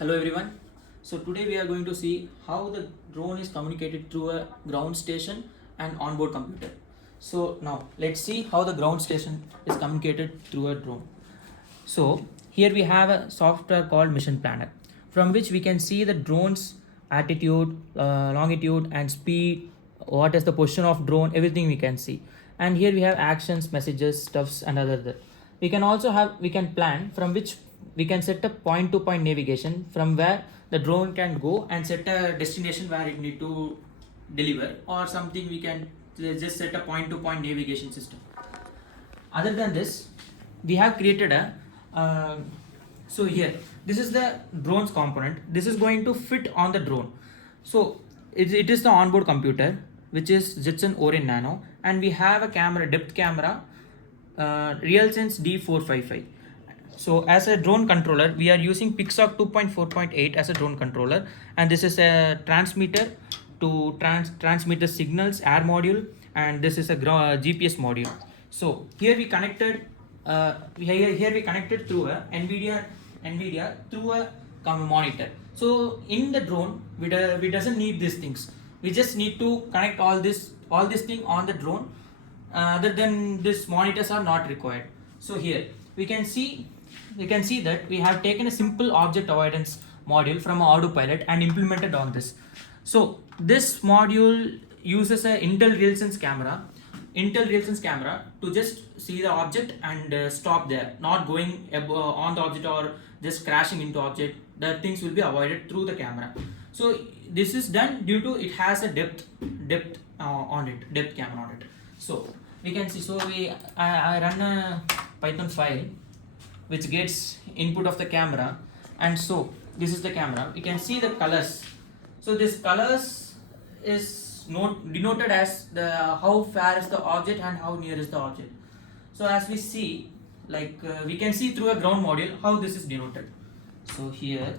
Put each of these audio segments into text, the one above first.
Hello everyone. So today we are going to see how the drone is communicated through a ground station and onboard computer. So now let's see how the ground station is communicated through a drone. So here we have a software called Mission Planner, from which we can see the drone's altitude, longitude and speed, what is the position of drone, everything we can see. And here we have actions, messages, stuffs and other. We can also we can plan from which we can set a point to point navigation from where the drone can go and set a destination where it need to deliver, or something we can just set a point to point navigation system. Other than this, we have created a so here this is the drone's component. This is going to fit on the drone. So it is the onboard computer, which is Jetson Orin Nano, and we have a camera, depth camera, RealSense D455. So as a drone controller, we are using Pixoc 2.4.8 as a drone controller, and this is a transmitter to transmit the signals, air module, and this is a GPS module. So here we connected here we connected through a NVIDIA through a monitor. So in the drone, we doesn't need these things. We just need to connect all this thing on the drone. Other than this, monitors are not required. So here we can see that we have taken a simple object avoidance module from Autopilot and implemented on this. So this module uses a Intel RealSense camera to just see the object and stop there, not going on the object or just crashing into object. The things will be avoided through the camera. So this is done due to it has a depth camera on it. So we can see. So I run a Python file which gets input of the camera, and so this is the camera. You can see the colors. So this colors is denoted as the how far is the object and how near is the object. So as we see, we can see through a ground module how this is denoted. So here,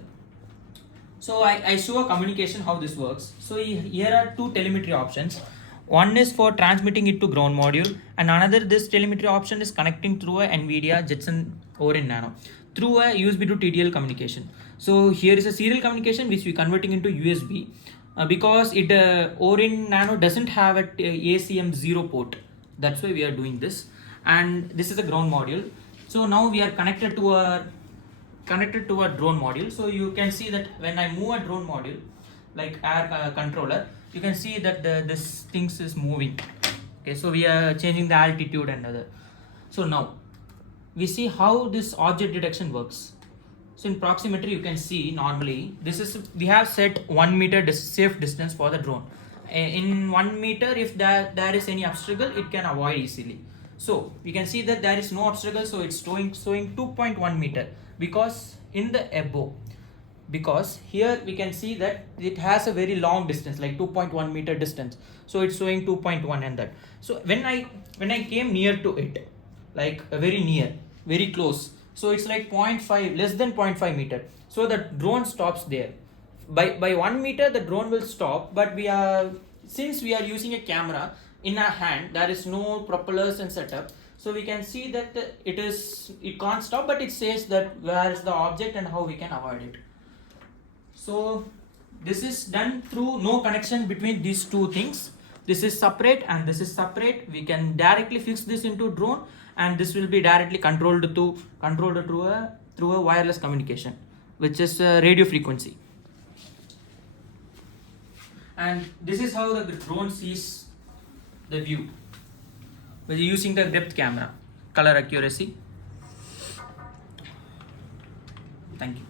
so I show a communication how this works. So here are two telemetry options. One is for transmitting it to ground module, and another, this telemetry option is connecting through a NVIDIA Jetson Orin Nano through a USB to TTL communication. So here is a serial communication which we converting into USB because it Orin Nano doesn't have a ACM 0 port. That's why we are doing this. And this is a ground module. So now we are connected to a drone module. So you can see that when I move a drone module, like air controller, you can see that this things is moving. Okay, so we are changing the altitude and other. So now we see how this object detection works. So in proximetry, you can see normally we have set 1 meter safe distance for the drone. In 1 meter, if there is any obstacle, it can avoid easily. So you can see that there is no obstacle, so it's showing 2.1 meter because in the above. Because here we can see that it has a very long distance, like 2.1 meter distance. So it's showing 2.1 and that. So when I came near to it, like very near, very close, so it's like 0.5, less than 0.5 meter. So the drone stops there. By 1 meter, the drone will stop, but since we are using a camera in our hand, there is no propellers and setup. So we can see that it can't stop, but it says that where is the object and how we can avoid it. So this is done through no connection between these two things. This is separate and this is separate. We can directly fix this into drone, and this will be directly controlled through a wireless communication, which is radio frequency. And this is how the drone sees the view by using the depth camera, color accuracy. Thank you.